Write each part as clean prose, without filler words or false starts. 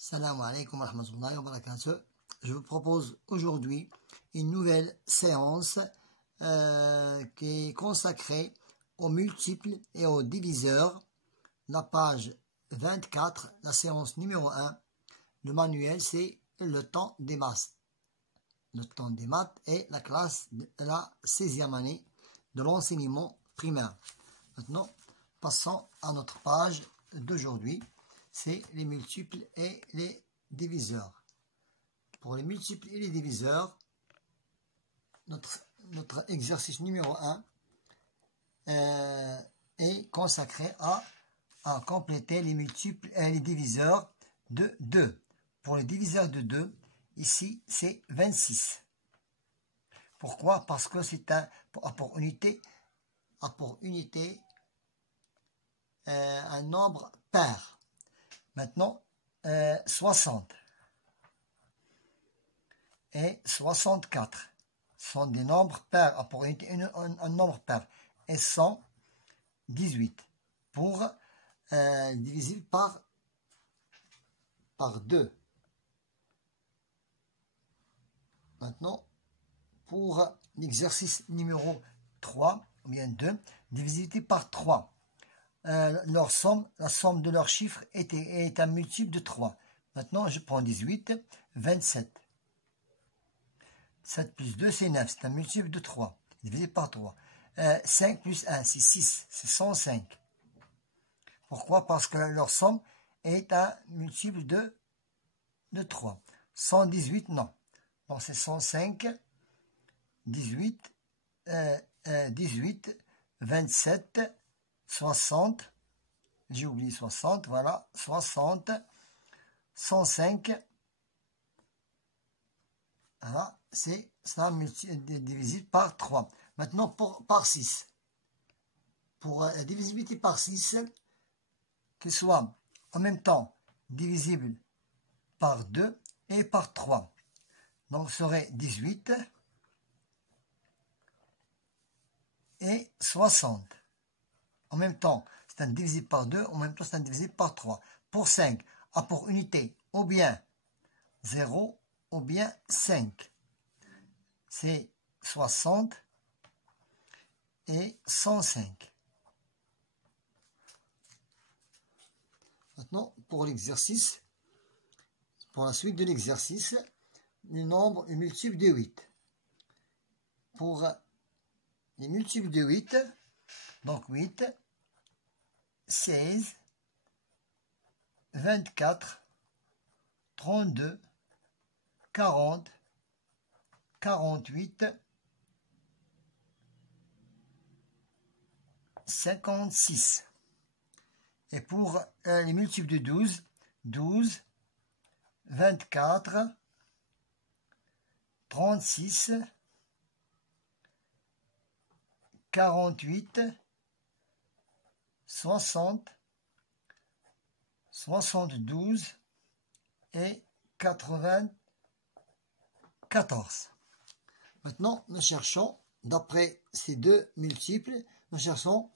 Salam alaikum wa rahmatullahi wa barakatuh. Je vous propose aujourd'hui une nouvelle séance qui est consacrée aux multiples et aux diviseurs. La page 24, la séance numéro 1. Le manuel, c'est le temps des maths. Le temps des maths est la classe de la 16e année de l'enseignement primaire. Maintenant, passons à notre page d'aujourd'hui. C'est les multiples et les diviseurs. Pour les multiples et les diviseurs, notre exercice numéro 1 est consacré à compléter les multiples et les diviseurs de 2. Pour les diviseurs de 2, ici c'est 26. Pourquoi? Parce que c'est un pour unité un nombre pair. Maintenant, 60 et 64 sont des nombres pairs, pour unité un nombre pair, et 118 pour diviser par 2. Maintenant, pour l'exercice numéro 3, ou bien 2, divisé par 3. La somme de leurs chiffres est un multiple de 3. Maintenant, je prends 18, 27. 7 plus 2, c'est 9. C'est un multiple de 3. Divisé par 3. 5 plus 1, c'est 6. C'est 105. Pourquoi? Parce que leur somme est un multiple de 3. 118, non. Donc, c'est 105, 18, 27, 60, j'ai oublié 60, voilà, 60, 105, voilà, c'est ça divisé par 3. Maintenant, par 6. Pour la divisibilité par 6, qu'il soit en même temps divisible par 2 et par 3. Donc, ce serait 18 et 60. En même temps, c'est un divisé par 2, en même temps, c'est un divisé par 3. Pour 5, pour unité, ou bien 0, ou bien 5. C'est 60 et 105. Maintenant, pour l'exercice, pour la suite de l'exercice, le nombre est multiple de 8. Pour les multiples de 8, donc 8, 16, 24, 32, 40, 48, 56. Et pour les multiples de 12, 12, 24, 36, 48, 60, 72 et 94. Maintenant, nous cherchons, d'après ces deux multiples, nous cherchons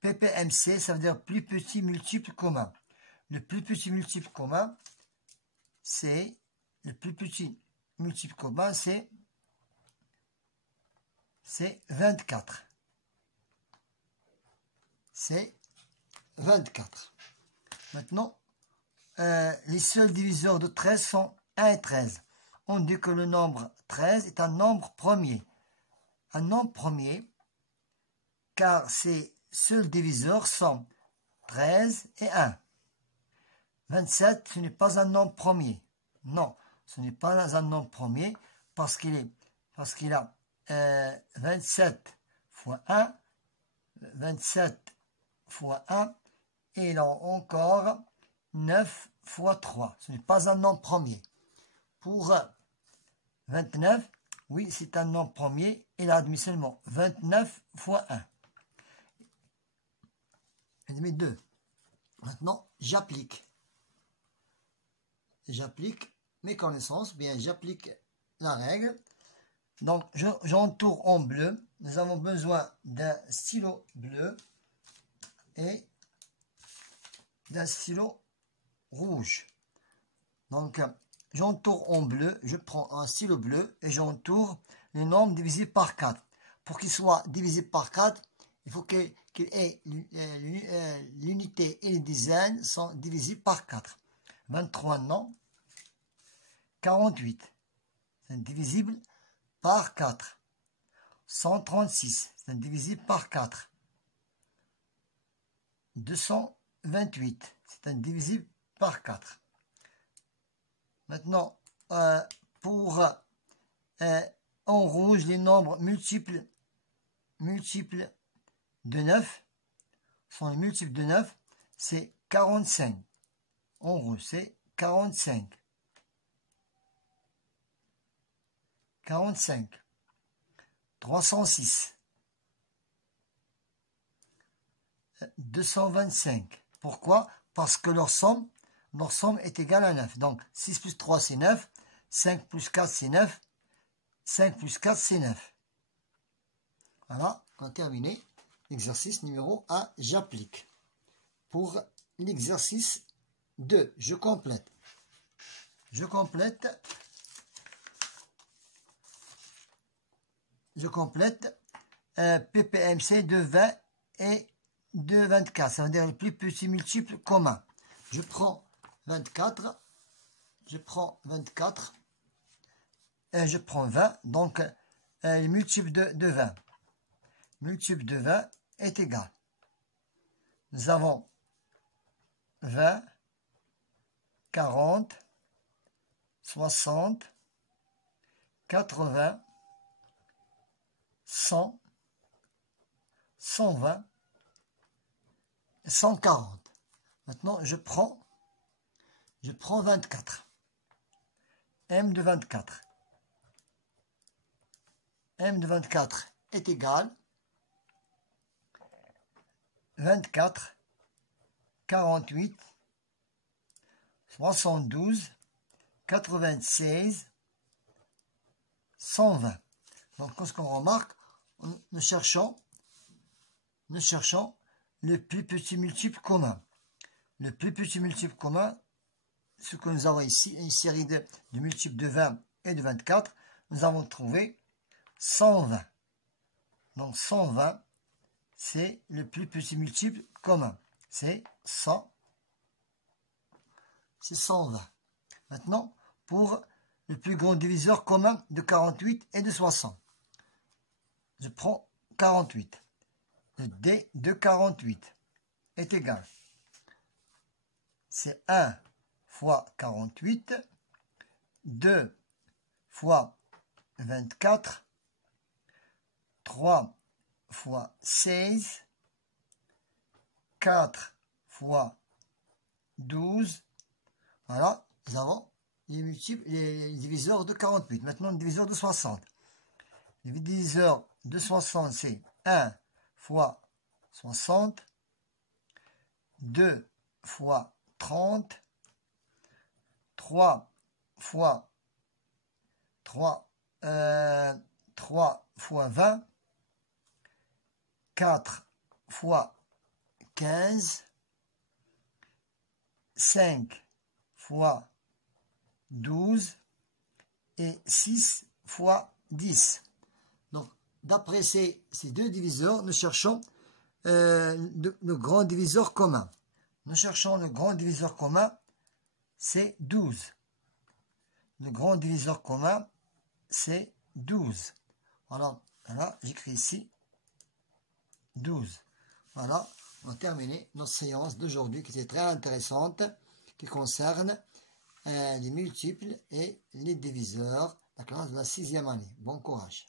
PPMC, ça veut dire plus petit multiple commun. Le plus petit multiple commun, c'est 24. C'est 24. Maintenant, les seuls diviseurs de 13 sont 1 et 13. On dit que le nombre 13 est un nombre premier. Un nombre premier, car ses seuls diviseurs sont 13 et 1. 27, ce n'est pas un nombre premier. Non, ce n'est pas un nombre premier parce qu'il a 27 fois 1, 27 fois 1, et il a encore 9 fois 3. Ce n'est pas un nombre premier. Pour 29, oui, c'est un nombre premier. Il a admis seulement 29 fois 1. Et 2. Maintenant, j'applique mes connaissances, bien j'applique la règle. Donc, j'entoure en bleu. Nous avons besoin d'un stylo bleu et d'un stylo rouge. Donc, j'entoure en bleu, je prends un stylo bleu et j'entoure le nombre divisé par 4. Pour qu'il soit divisé par 4, il faut qu'il ait l'unité et les dizaines sont divisés par 4. 23 non. 48, c'est indivisible par 4. 136, c'est indivisible par 4. 228, c'est indivisible par 4. Maintenant, pour en rouge, les nombres multiples de 9 sont les multiples de 9, c'est 45. En rouge, c'est 45. 45. 306. 225. Pourquoi? Parce que leur somme est égale à 9. Donc, 6 plus 3, c'est 9. 5 plus 4, c'est 9. 5 plus 4, c'est 9. Voilà, on a terminé l'exercice numéro 1. J'applique. Pour l'exercice 2, je complète. Je complète PPMC de 20 et de 24. Ça veut dire le plus petit multiple commun. Je prends 24. Je prends 24. Et je prends 20. Donc, le multiple de 20. Multiple de 20 est égal. Nous avons 20, 40, 60, 80, 100, 120, 140. Maintenant, je prends 24. M de 24. M de 24 est égal 24, 48, 72, 96, 120. Donc, ce qu'on remarque, nous cherchons le plus petit multiple commun. Le plus petit multiple commun, ce que nous avons ici, une série de multiples de 20 et de 24, nous avons trouvé 120. Donc 120, c'est le plus petit multiple commun. C'est 100. C'est 120. Maintenant, pour le plus grand diviseur commun de 48 et de 60. Je prends 48. Le D de 48 est égal. C'est 1 fois 48, 2 fois 24, 3 fois 16, 4 fois 12. Voilà, nous avons les multiples, les diviseurs de 48. Maintenant, le diviseur de 60. Le diviseur de 60, c'est 1 fois 60, 2 fois 30, 3 fois 20, 4 fois 15, 5 fois 12 et 6 fois 10. Donc, d'après ces deux diviseurs, nous cherchons le grand diviseur commun. Nous cherchons le grand diviseur commun, c'est 12. Le grand diviseur commun, c'est 12. Voilà, j'écris ici 12. Voilà, on a terminé notre séance d'aujourd'hui qui était très intéressante, qui concerne les multiples et les diviseurs, la classe de la 6e année. Bon courage.